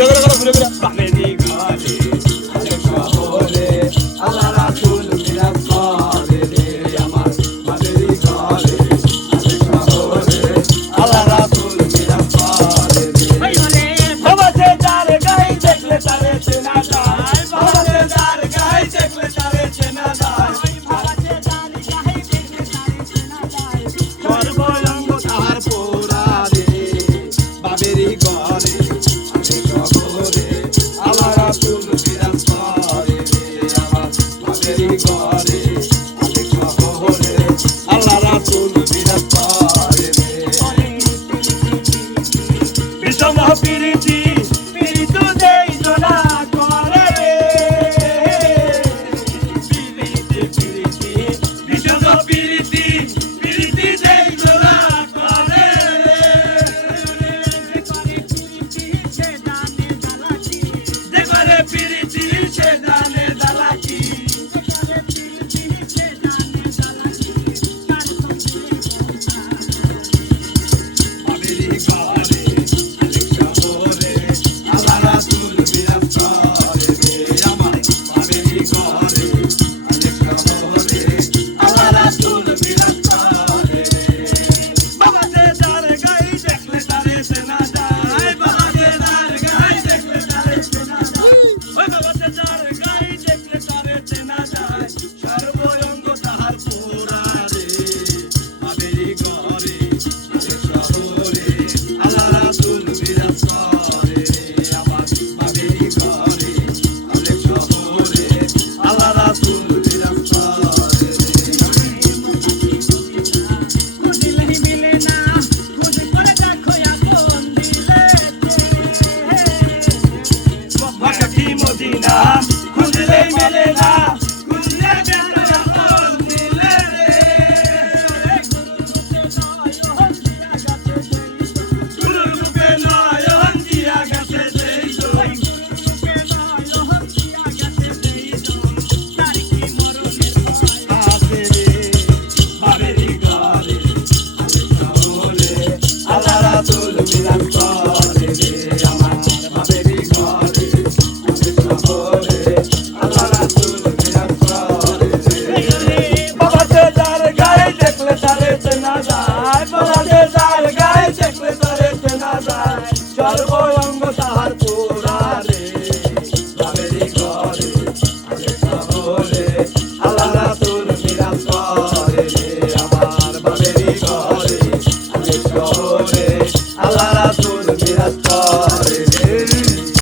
বাবেরি ঘরে আলেক শহরে আল্লাহ রাসূল মিরাজ করে রে আমার বাবেরি ঘরে আলেক শহরে আল্লাহ রাসূল মিরাজ করে রে বাবাতে যার গায়ে দেখলে তারে চেনা যায় বাবাতে যার গায়ে দেখলে তারে চেনা যায় বাবাতে যার গায়ে দেখলে তারে চেনা যায় সর্বঙ্গ তার পোড়া রে বাবেরি ঘরে আলেক শহরে আল্লাহ রাসূল মিরাজ করে রে আমার বাবেরি ঘরে আলেক শহরে আল্লাহ রাসূল মিরাজ করে রে বিষম প্রীতি প্রীত দেই জোনা করে রে প্রীতি বিষম প্রীতি প্রীতি দেই জোনা করে রে দেখরে প্রীতি সে জানে দালাকি বাবেরি ঘরে আলেক শহরে আল্লাহ রাসূল মিরাজ করে রে আমার বাবেরি ঘরে আলেক শহরে আল্লাহ রাসূল মিরাজ করে রে বাবাতে যার গায়ে দেখলে তারে চেনা যায় বাবাতে যার গায়ে দেখলে তারে চেনা যায় ওই বাবাতে যার গায়ে দেখলে তারে চেনা যায় সর্বঙ্গ তাহার পোড়া রে বাবেরি ঘরে আলেক শহরে আল্লাহ রাসূল মিরাজ করে রে আমার বাবেরি ঘরে আলেক শহরে আল্লাহ রাসূল মিরাজ করে রে খুঁজলেই মিলে না খুঁজ করে দেখো এখন দিলেতে মক্কা কি মদিনা